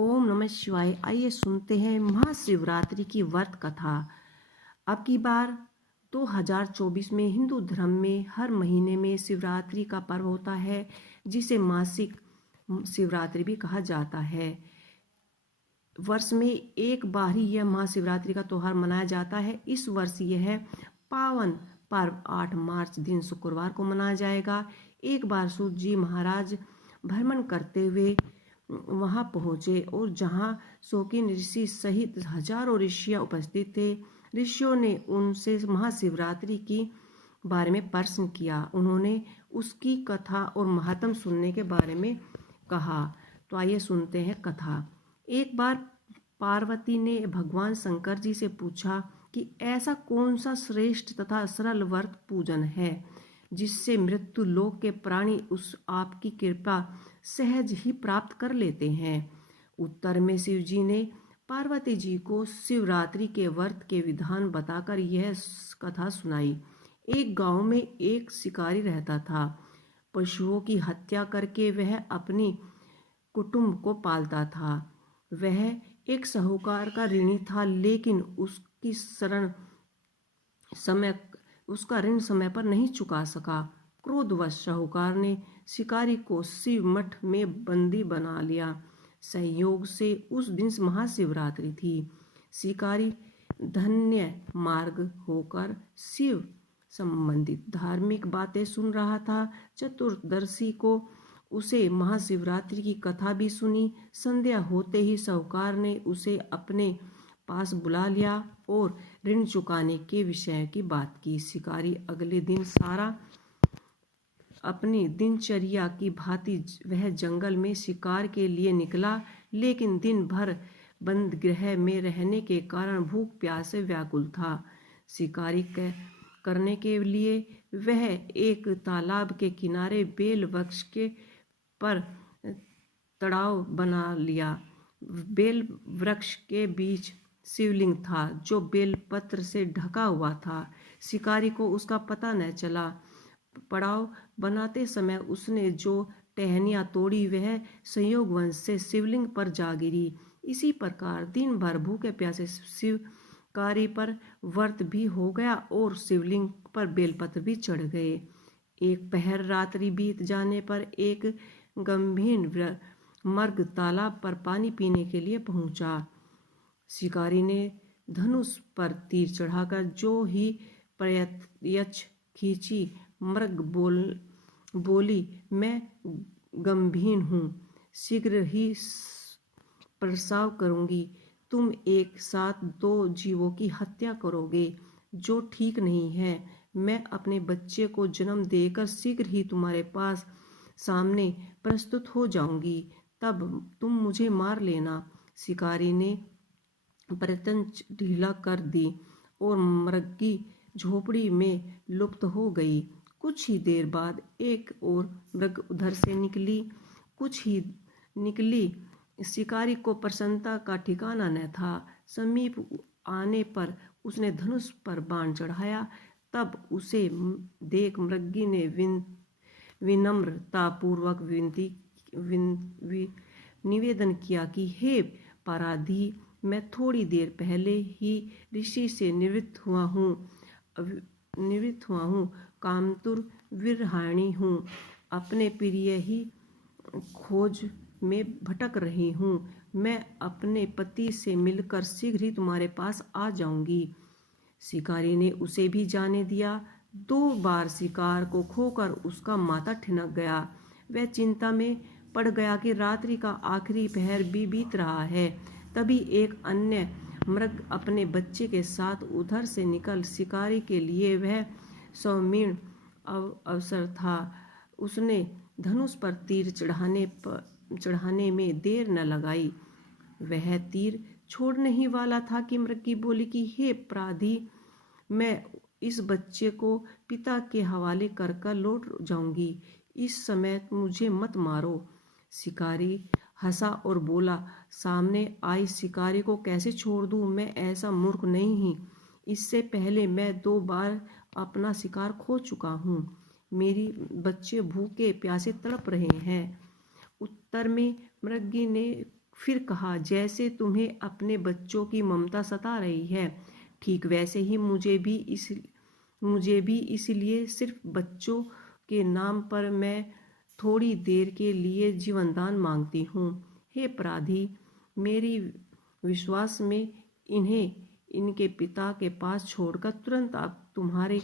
ओम नमः शिवाय। आइए सुनते हैं महाशिवरात्रि की व्रत कथा। अब की बार 2024 में हिंदू धर्म में हर महीने में शिवरात्रि का पर्व होता है, जिसे मासिक शिवरात्रि भी कहा जाता है। वर्ष में एक बार ही यह महाशिवरात्रि का त्यौहार मनाया जाता है। इस वर्ष यह पावन पर्व 8 मार्च दिन शुक्रवार को मनाया जाएगा। एक बार सूत जी महाराज भ्रमण करते हुए वहां पहुंचे और जहां शौकीन ऋषि सहित हजारों ऋषियां उपस्थित थे। ऋषियों ने उनसे महाशिवरात्रि की बारे में प्रश्न किया। उन्होंने उसकी कथा और महात्म सुनने के बारे में कहा। तो आइए सुनते हैं कथा। एक बार पार्वती ने भगवान शंकर जी से पूछा कि ऐसा कौन सा श्रेष्ठ तथा सरल व्रत पूजन है जिससे मृत्यु लोक के प्राणी उस आपकी कृपा सहज ही प्राप्त कर लेते हैं। उत्तर में शिव जी ने पार्वती जी को शिवरात्रि के व्रत के विधान बताकर यह कथा सुनाई। एक गांव में एक शिकारी रहता था। पशुओं की हत्या करके वह अपनी कुटुंब को पालता था। वह एक साहूकार का ऋणी था, लेकिन उसका ऋण समय पर नहीं चुका सका। क्रोधवश साहूकार ने शिकारी को शिव मठ में बंदी बना लिया। संयोग से उस दिन महाशिवरात्रि थी। शिकारी धन्य मार्ग होकर शिव संबंधित धार्मिक बातें सुन रहा था। चतुर्दशी को उसे महाशिवरात्रि की कथा भी सुनी। संध्या होते ही साहूकार ने उसे अपने पास बुला लिया और ऋण चुकाने के विषय की बात की। शिकारी अगले दिन सारा अपनी दिनचर्या की भांति वह जंगल में शिकार के लिए निकला, लेकिन दिन भर बंद गृह में रहने के कारण भूख प्यास से व्याकुल था। शिकारी करने के लिए वह एक तालाब के किनारे बेल वृक्ष के पर तड़ाव बना लिया। बेल वृक्ष के बीच शिवलिंग था जो बेलपत्र से ढका हुआ था। शिकारी को उसका पता न चला। पड़ाव बनाते समय उसने जो टहनियाँ तोड़ी वह संयोगवश से शिवलिंग पर जा गिरी। इसी प्रकार दिन भर भूखे प्यासे शिवकारी पर व्रत भी हो गया और शिवलिंग पर बेलपत्र भी चढ़ गए। एक पहर रात्रि बीत जाने पर एक गंभीर मर्ग तालाब पर पानी पीने के लिए पहुंचा। शिकारी ने धनुष पर तीर चढ़ाकर जो ही प्रयत्न खींची। मृग बोली, मैं गंभीर हूँ, शीघ्र ही प्रसव करूंगी। तुम एक साथ 2 जीवों की हत्या करोगे, जो ठीक नहीं है। मैं अपने बच्चे को जन्म देकर शीघ्र ही तुम्हारे पास सामने प्रस्तुत हो जाऊंगी, तब तुम मुझे मार लेना। शिकारी ने प्रयत्न ढीला कर दी और मृगी झोपड़ी में लुप्त हो गई। कुछ ही देर बाद एक और मृग उधर से निकली। शिकारी को प्रसन्नता का ठिकाना न था। समीप आने पर उसने धनुष पर बाण चढ़ाया। तब उसे देख मृगी ने विनम्रतापूर्वक निवेदन किया कि हे पराधी, मैं थोड़ी देर पहले ही ऋषि से निवृत्त हुआ हूँ। कामतुर विरहाणी हूँ। अपने प्रिय ही खोज में भटक रही हूँ। मैं अपने पति से मिलकर शीघ्र ही तुम्हारे पास आ जाऊंगी। शिकारी ने उसे भी जाने दिया। 2 बार शिकार को खोकर उसका माथा ठिनक गया। वह चिंता में पड़ गया कि रात्रि का आखिरी पहर भी बीत रहा है। तभी एक अन्य मृग अपने बच्चे के साथ उधर से निकल शिकारी के लिए वह सौमीर्ण अवसर था। उसने धनुष पर तीर चढ़ाने में देर न लगाई। वह तीर छोड़ने ही वाला था कि मृगी बोली कि हे अपराधी, मैं इस बच्चे को पिता के हवाले कर लौट जाऊंगी। इस समय मुझे मत मारो। शिकारी हंसा और बोला, सामने आई शिकारी को कैसे छोड़ दूं? मैं ऐसा मूर्ख नहीं ही। इससे पहले मैं 2 बार अपना शिकार खो चुका हूँ। मेरी बच्चे भूखे प्यासे तड़प रहे हैं। उत्तर में मृगी ने फिर कहा, जैसे तुम्हें अपने बच्चों की ममता सता रही है, ठीक वैसे ही मुझे भी इसलिए सिर्फ बच्चों के नाम पर मैं थोड़ी देर के लिए जीवनदान मांगती हूँ। हे अपराधी, मेरी विश्वास में इन्हें इनके पिता के पास छोड़कर तुरंत आप तुम्हारे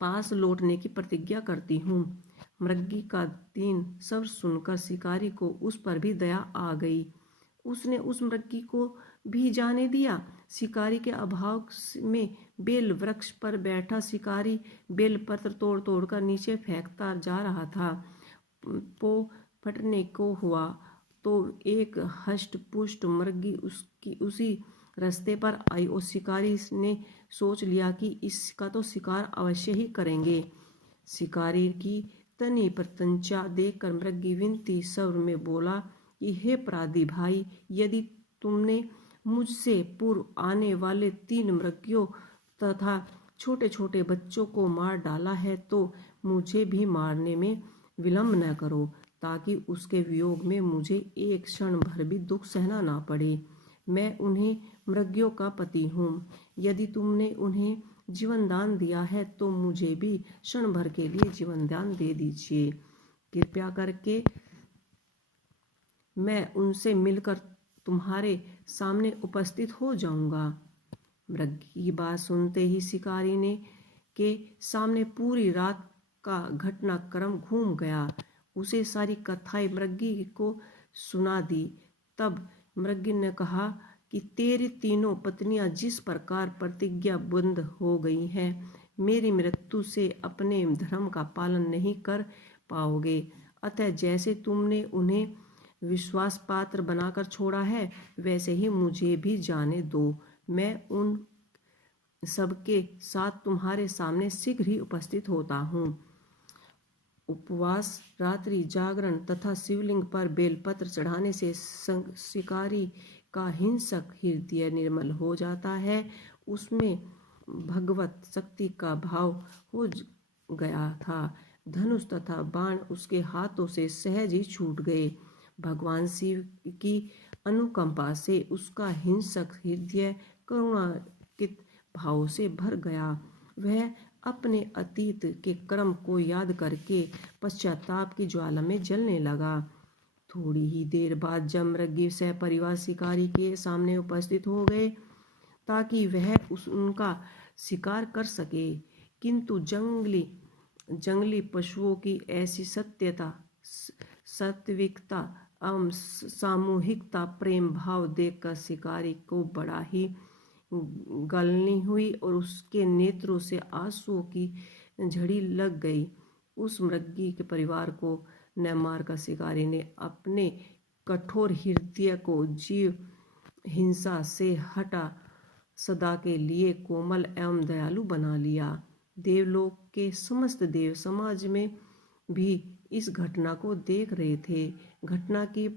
पास लौटने की प्रतिज्ञा करती हूँ। मृगी का दीन शब्द सुनकर शिकारी को उस पर भी दया आ गई। उसने उस मृगी को भी जाने दिया। शिकारी के अभाव में बेल वृक्ष पर बैठा शिकारी बेल पत्र तोड़ तोड़ कर नीचे फेंकता जा रहा था। पो फटने को हुआ तो एक हष्ट पुष्ट मृगी उसकी उसी रास्ते पर आई और शिकारी ने सोच लिया कि इसका तो शिकार अवश्य ही करेंगे। शिकारी की तनी प्रत्यंचा देखकर मृगी विनती स्वर में बोला कि हे अपराधी भाई, यदि तुमने मुझसे पूर्व आने वाले 3 मृगियों तथा छोटे छोटे बच्चों को मार डाला है तो मुझे भी मारने में विलंब न करो, ताकि उसके वियोग में मुझे एक क्षण भर भी दुख सहना ना पड़े। मैं उन्हें मृगियों का पति हूँ। यदि तुमने उन्हें जीवन दान दिया है तो मुझे भी क्षण भर के लिए जीवन दान दे दीजिए। कृपया करके मैं उनसे मिलकर तुम्हारे सामने उपस्थित हो जाऊंगा। मृगी की बात सुनते ही शिकारी ने के सामने पूरी रात का घटनाक्रम घूम गया। उसे सारी कथाएं मृगी को सुना दी। तब मृगी ने कहा कि तेरी तीनों पत्नियां जिस प्रकार प्रतिज्ञाबद्ध हो गई हैं, मेरी मृत्यु से अपने धर्म का पालन नहीं कर पाओगे। अतः जैसे तुमने उन्हें विश्वास पात्र बनाकर छोड़ा है, वैसे ही मुझे भी जाने दो। मैं उन सबके साथ तुम्हारे सामने शीघ्र ही उपस्थित होता हूँ। उपवास, रात्रि जागरण तथा शिवलिंग पर बेलपत्र चढ़ाने से शिकारी का हिंसक हृदय निर्मल हो जाता है। उसमें भगवत शक्ति का भाव हो गया था। धनुष तथा बाण उसके हाथों से सहज ही छूट गए। भगवान शिव की अनुकंपा से उसका हिंसक हृदय करुणाकित भाव से भर गया। वह अपने अतीत के कर्म को याद करके पश्चाताप की ज्वाला में जलने लगा। थोड़ी ही देर बाद जब मृगी सपरिवार शिकारी के सामने उपस्थित हो गए ताकि वह उनका शिकार कर सके, किंतु जंगली पशुओं की ऐसी सत्यता, सात्विकता एवं सामूहिकता प्रेम भाव देखकर शिकारी को बड़ा ही गलनी हुई और उसके नेत्रों से आंसुओं की झड़ी लग गई। उस मृगी के परिवार को न मारकर शिकारी ने अपने कठोर हृदय को जीव हिंसा से हटा सदा के लिए कोमल एवं दयालु बना लिया। देवलोक के समस्त देव समाज में भी इस घटना को देख रहे थे। घटना की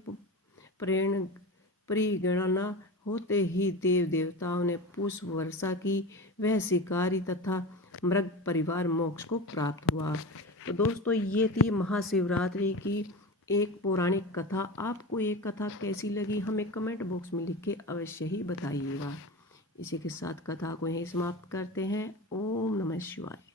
परिगणना होते ही देव देवताओं ने पुष्प वर्षा की। वह शिकारी तथा मृग परिवार मोक्ष को प्राप्त हुआ। तो दोस्तों, ये थी महाशिवरात्रि की एक पौराणिक कथा। आपको ये कथा कैसी लगी हमें कमेंट बॉक्स में लिख के अवश्य ही बताइएगा। इसी के साथ कथा को यहीं समाप्त करते हैं। ओम नमः शिवाय।